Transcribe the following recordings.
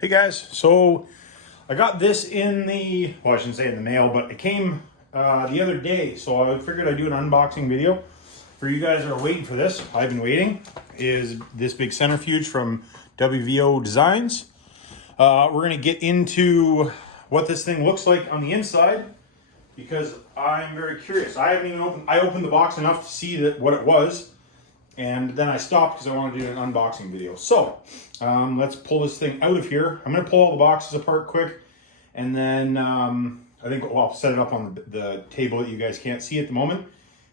Hey guys, so I got this in the, well, I shouldn't say in the mail, but it came the other day, so I figured I'd do an unboxing video. For you guys that are waiting for this, I've been waiting, is this big centrifuge from Wvo Designs. We're going to get into what this thing looks like on the inside, because I'm very curious. I opened the box enough to see what it was, and then I stopped because I wanted to do an unboxing video. So let's pull this thing out of here. I'm going to pull all the boxes apart quick, and then I think I'll set it up on the table that you guys can't see at the moment.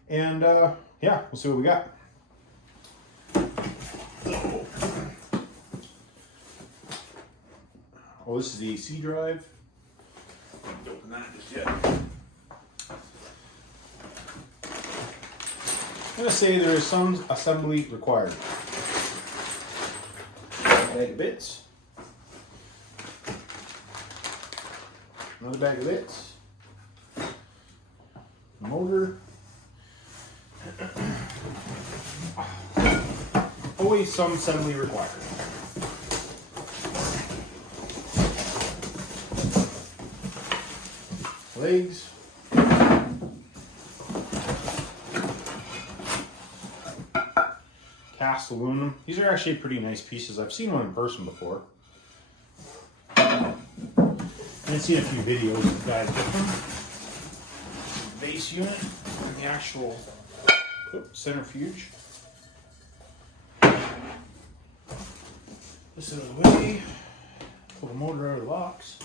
And yeah, we'll see what we got. Oh, this is the C drive. I haven't opened that just yet. I'm going to say there is some assembly required. Bag of bits. Another bag of bits. Motor. Always some assembly required. Legs. Cast aluminum. These are actually pretty nice pieces. I've seen one in person before. I've seen a few videos of guys with them. Base unit and the actual centrifuge. This out of the way. Pull the motor out of the box.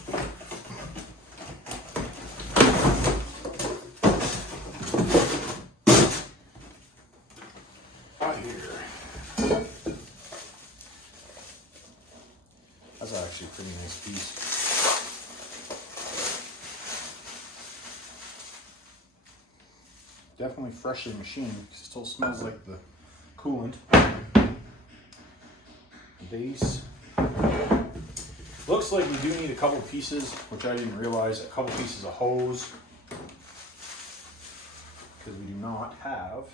That's actually a pretty nice piece. Definitely freshly machined because it still smells like the coolant. Base. Looks like we do need a couple pieces, which I didn't realize, a couple pieces of hose. Because we do not have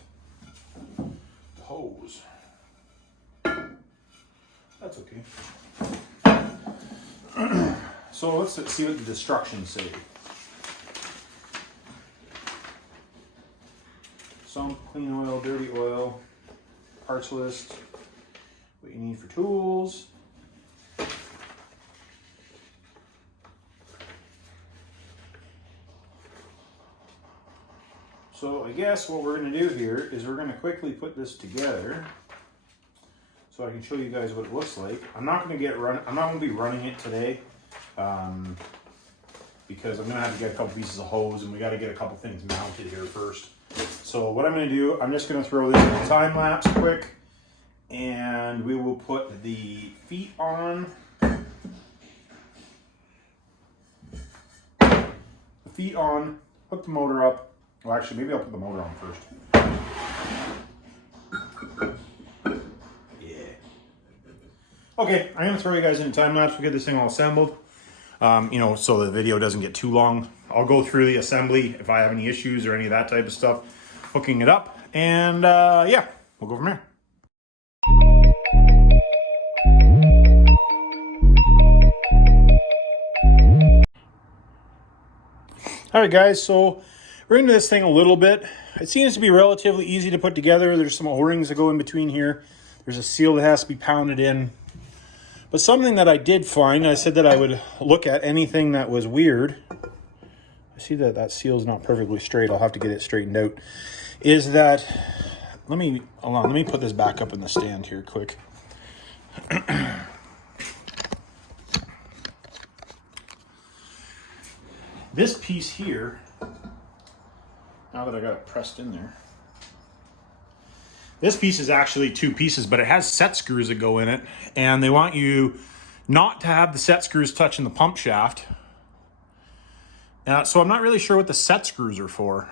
the hose. That's okay. So let's see what the instructions say. Some clean oil, dirty oil, parts list, what you need for tools. So I guess what we're going to do here is we're going to quickly put this together so I can show you guys what it looks like. I'm not going to be running it today. Because I'm going to have to get a couple pieces of hose and we got to get a couple things mounted here first. So what I'm going to do, I'm just going to throw this in a time lapse quick and we will put the feet on. The feet on, hook the motor up. Well, actually, maybe I'll put the motor on first. Yeah. Okay, I'm going to throw you guys in a time lapse. We'll get this thing all assembled. You know, so the video doesn't get too long. I'll go through the assembly if I have any issues or any of that type of stuff, hooking it up, and yeah, we'll go from there. All right, guys, so we're into this thing a little bit. It seems to be relatively easy to put together. There's some O-rings that go in between here. There's a seal that has to be pounded in. But something that I did find, I said that I would look at anything that was weird. I see that that seal is not perfectly straight. I'll have to get it straightened out. Is that, hold on, let me put this back up in the stand here quick. This piece here, now that I got it pressed in there, this piece is actually two pieces, but it has set screws that go in it, and they want you not to have the set screws touching the pump shaft. So I'm not really sure what the set screws are for.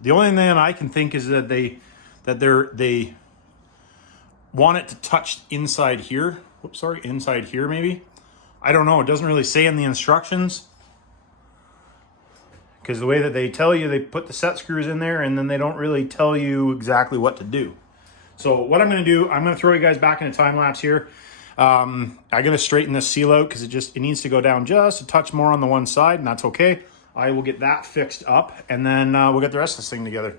The only thing that I can think is that they want it to touch inside here. Whoops, sorry, inside here maybe. I don't know. It doesn't really say in the instructions. Because the way that they tell you, they put the set screws in there, and then they don't really tell you exactly what to do. So what I'm going to do, I'm going to throw you guys back in a time lapse here. I'm going to straighten this seal out because it needs to go down just a touch more on the one side, and that's okay. I will get that fixed up, and then we'll get the rest of this thing together.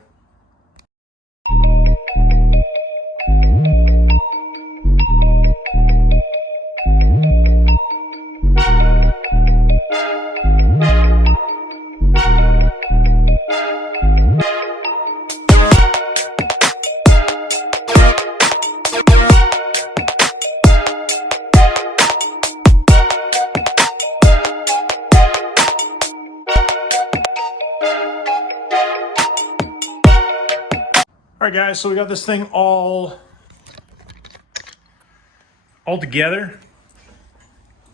All right, guys, so we got this thing all together.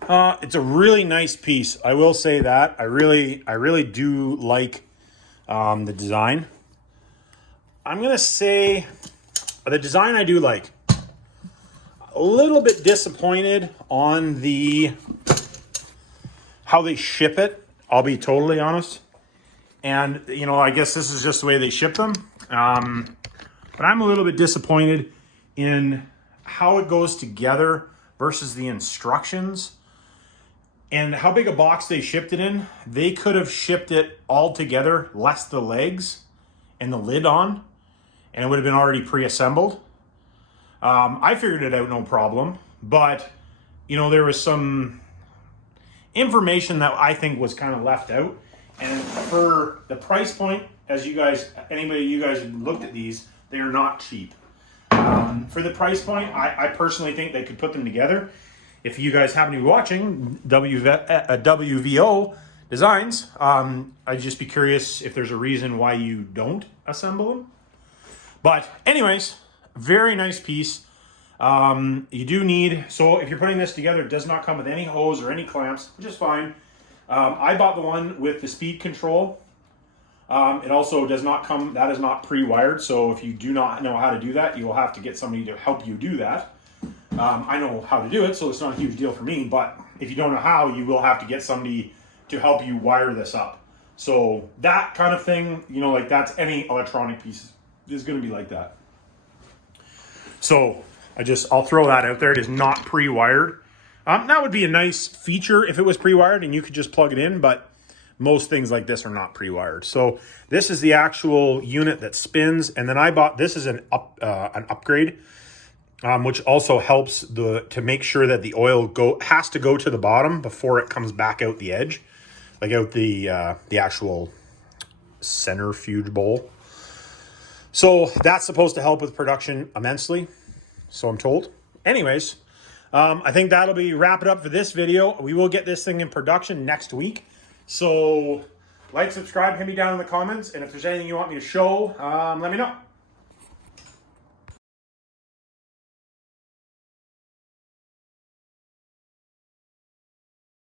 It's a really nice piece. I will say that. I really do like the design. I'm going to say the design I do like. A little bit disappointed on how they ship it. I'll be totally honest. And, you know, I guess this is just the way they ship them. But I'm a little bit disappointed in how it goes together versus the instructions and how big a box they shipped it in. They could have shipped it all together, less the legs and the lid on, and it would have been already pre-assembled. I figured it out no problem, but you know, there was some information that I think was kind of left out. And for the price point, as you guys, anybody you guys looked at these, they are not cheap. For the price point, I personally think they could put them together. If you guys happen to be watching WVO Designs, I'd just be curious if there's a reason why you don't assemble them. But anyways, very nice piece. You do need, so if you're putting this together, it does not come with any hose or any clamps, which is fine. I bought the one with the speed control. It also does not come, that is not pre-wired, so if you do not know how to do that, you will have to get somebody to help you do that. I know how to do it, so it's not a huge deal for me, but if you don't know how, you will have to get somebody to help you wire this up. So that kind of thing, you know, like that's any electronic piece is going to be like that. So I'll throw that out there. It is not pre-wired. That would be a nice feature if it was pre-wired and you could just plug it in, but most things like this are not pre-wired. So this is the actual unit that spins, and then I bought this is an upgrade, which also helps to make sure that the oil has to go to the bottom before it comes back out the edge, like out the actual centrifuge bowl. So that's supposed to help with production immensely, so I'm told. Anyways, I think that'll be wrap it up for this video. We will get this thing in production next week. So like, subscribe, hit me down in the comments, and if there's anything you want me to show, let me know.